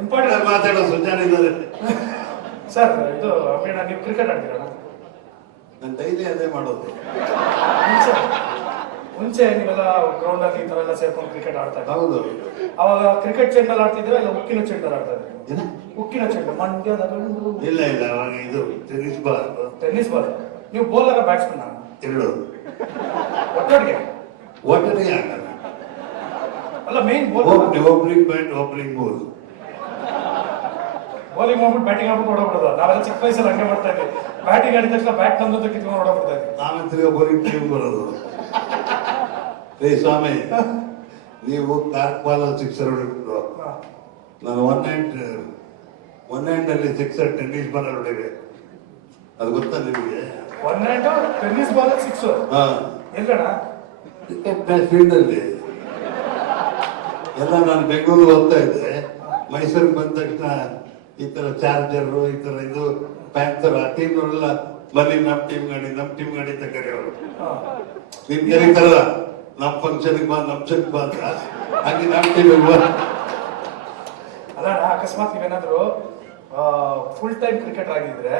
Important ಮಾತಾಡೋ ಸುಜಾನಿದ್ದಾರೆ sir ಇದು ಅಮ್ಮಣ್ಣ ನೀವು ಕ್ರಿಕೆಟ್ ಆಡ್ತೀರಲ್ಲ ನಾನು ಡೈಲಿ ಅದೇ ಮಾಡೋದು. ಮುಂಚೆ ಮುಂಚೆ ನೀವೆಲ್ಲ ಗ್ರೌಂಡ್ ಅಲ್ಲಿ ಈ ತರ ಎಲ್ಲ ಸೇರ್ಕೊಂಡು ಕ್ರಿಕೆಟ್ ಆಡ್ತಾ ಇದ್ರಿ ಹೌದು. ಅವಾಗ ಕ್ರಿಕೆಟ್ ಚೆಂಡಲ್ಲಿ ಆಡ್ತಿದ್ರೆ ಇಲ್ಲ ಉಕ್ಕಿನ ಚೆಂಡಲ್ಲಿ ಆಡ್ತಾ ಇದ್ದೀವಿ ಉಕ್ಕಿನ ಚೆಂಡು ಮಂಡ್ಯದ ಗಂಡು. ಇಲ್ಲ ಇಲ್ಲ ಅವಾಗ ಇದು ಟೆನ್ನಿಸ್ ಬಾಲ್ ಟೆನ್ನಿಸ್ ಬಾಲ್ ನೀವು ಬೋಲರ ಬ್ಯಾಟ್ಸ್ಮನ್ ಎರಡು. ಒಟ್ಟೊಟ್ಟಿಗೆ? ಒಟ್ಟೊಟ್ಟಿಗೆ ಆಗಲ್ಲ ಅಲ್ಲ main bowl opening bat opening bowl bowling ಮಾಡ್ಬಿಟ್ಟು ಬ್ಯಾಟಿಂಗ್ ಮಾಡ್ಬಿಟ್ಟು ಹೊಡಬಿಡೋದು ನಾವೆಲ್ಲ ಚಿಕ್ಕ ವಯಸ್ಸಲ್ಲಿ ಹಂಗೆ ಮಾಡ್ತಾ ಇದ್ವಿ. ಬ್ಯಾಟಿಂಗ್ ಆಡಿದ ತಕ್ಷಣ ಬ್ಯಾಟ್ ತಂದು ಕಿತ್ಕೊಂಡು ಹೊಡಬಿಡ್ತಾ ಇದ್ವಿ. ನಾನು ತಿರುಗ ಬೋಲಿಂಗ್ ಟೀಮ್ ಬರೋದು. ರೇ ಸ್ವಾಮಿ ನೀವು ಕಾರ್ಕ್ ಬಾಲ್ ಸಿಕ್ಸರ್ ಹೊಡಿಬಿಟ್ಟು ಹಾ. ನಾನು ಒನ್ ಹ್ಯಾಂಡ್ ಒನ್ ಹ್ಯಾಂಡ್ ಅಲ್ಲಿ ಸಿಕ್ಸರ್ ಟೆನ್ನಿಸ್ ಬಾಲ್ ಹೊಡಿವೆ ಅದು ಗೊತ್ತಾ ನಿಮಗೆ? One hand tennis ball six ಹಾ. ಎಲ್ಲಣ್ಣ ಫೀಲ್ಡ್ ಅಲ್ಲಿ. ಎಲ್ಲ ನಾನು ಬೆಂಗಳೂರು ಹೋಗ್ತಾ ಇದ್ದೆ. ಮೈಸೂರಿಗೆ ಬಂದ ತಕ್ಷಣ ಈ ತರ ಚಾರ್ಜರ್, ಈ ತರ ಇದು ಪ್ಯಾಂಥರ್ ಆ ಟೀಮ್ನವರೆಲ್ಲ ಬನ್ನಿ, ನಮ್ ಟೀಮ್ ಗಾಡಿ ನಮ್ಮ ಟೀಮ್ ಗಾಡಿ ಅಂತ ಕರೆಯೋರು. ನೀನ್ ಕರೀತಾರಲ್ಲ ನಮ್ ಫಂಕ್ಷನ್ಗೆ ಬಾ, ನಮ್ ಚೆಕ್ ಬಾ ಅಂತ. ಹಾಗೆ ನಮ್ಮ ಟೀಮಿಗೆ ಬಾ. ಅಲ್ಲ, ಅಕಸ್ಮಾತ್ ನೀವೇನಾದ್ರು ಫುಲ್ ಟೈಮ್ ಕ್ರಿಕೆಟರ್ ಆಗಿದ್ರೆ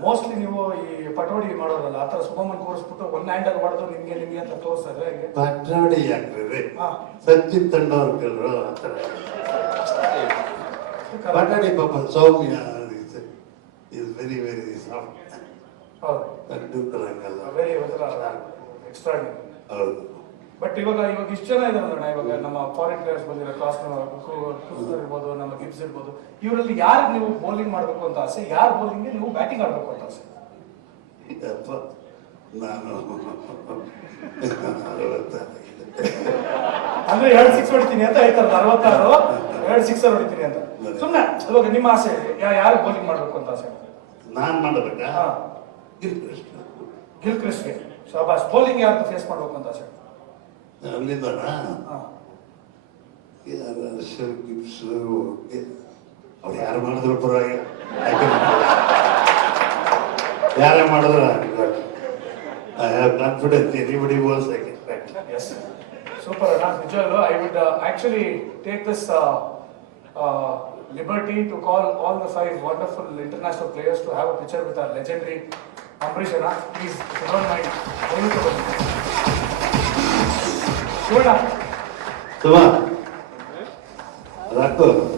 ಮೋಸ್ಟ್ಲಿ ನೀವು ಈ ಪಟೋಡಿ ಮಾಡೋದಲ್ಲ ಆತರ ಸುಗಮನ್ ಕೂರಿಸ್ಬಿಟ್ಟು ಒನ್ ಹ್ಯಾಂಡ್ ಅಲ್ಲಿ ಹೊಡೆದ್ರು ನಿಮ್ಗೆ ನಿಮ್ಗೆ ಅಂತ ತೋರಿಸ್ತಾ ಇದ್ರೆ ಹೆಂಗೆ? ಪಟ್ರಾಡಿ ಯಾಕ್ರಿ. ಸಚಿನ್ ತೆಂಡೂಲ್ಕರ್ ಆ ಥರ. ಪಟಾಡಿ ಪಾಪ Soumya is very very soft ಹೌದು. ವೆರಿ ಎಕ್ಸ್ಟ್ರಾ ಹೌದು. ಬಟ್ ಇವಾಗ ಇವಾಗ ಇಷ್ಟು ಜನ ಇದಾರಲ್ಲ ಇವಾಗ ನಮ್ಮ ಫಾರಿನ್ ಪ್ಲೇಯರ್ಸ್ ಬಂದಿರೋ ಕ್ಲಾಸ್ ಇರ್ಬೋದು ನಮ್ಮ ಗಿಬ್ಸ್ ಇರ್ಬೋದು ಇವರಲ್ಲಿ ಯಾರು ನೀವು ಬೌಲಿಂಗ್ ಮಾಡಬೇಕು ಅಂತ ಆಸೆ? ಯಾರು ಬೌಲಿಂಗ್ ನೀವು ಬ್ಯಾಟಿಂಗ್ ಆಡಬೇಕು ಅಂತ ಆಸೆ? ನಾನು ಅಂದ್ರೆ ಎರಡು ಸಿಕ್ಸ್ ಹೊಡಿತೀನಿ ಅಂತ ಐತಲ್ಲ ಅರವತ್ತಾರು ಎರಡು ಸಿಕ್ಸರ್ ಹೊಡಿತೀನಿ ಅಂತ. ಸುಮ್ಮನೆ ಇವಾಗ ನಿಮ್ಮ ಆಸೆ ಯಾರು ಬೌಲಿಂಗ್ ಮಾಡಬೇಕು ಅಂತ ಆಸೆ? ನಾನು ಮಾಡಬೇಕಾ? ಹಾ. ಗಿಲ್ ಕ್ರಿಸ್ಗೆ ಶಾಬಾಸ್ ಬೌಲಿಂಗ್ ಯಾರು ಫೇಸ್ ಮಾಡಬೇಕು ಅಂತ ಆಸೆ? ಅಲ್ಲಿಂದನ ಹಾ. ಯಾರು ಅರ್ಷಲ್ ಗಿಬ್ಸ್ ಅವ್ರು ಯಾರು ಮಾಡಿದ್ರು ಪರವಾಗಿಲ್ಲ ಯಾರೇ ಮಾಡಿದ್ರು I have confidence anybody was I get back yes super ಅಣ್ಣ ನಿಜವಾಗ್ಲು I would actually take this liberty to call all the five wonderful international players to have a picture with our legendary Ambareesh ಅಣ್ಣ please don't mind 出来，怎么？来坐。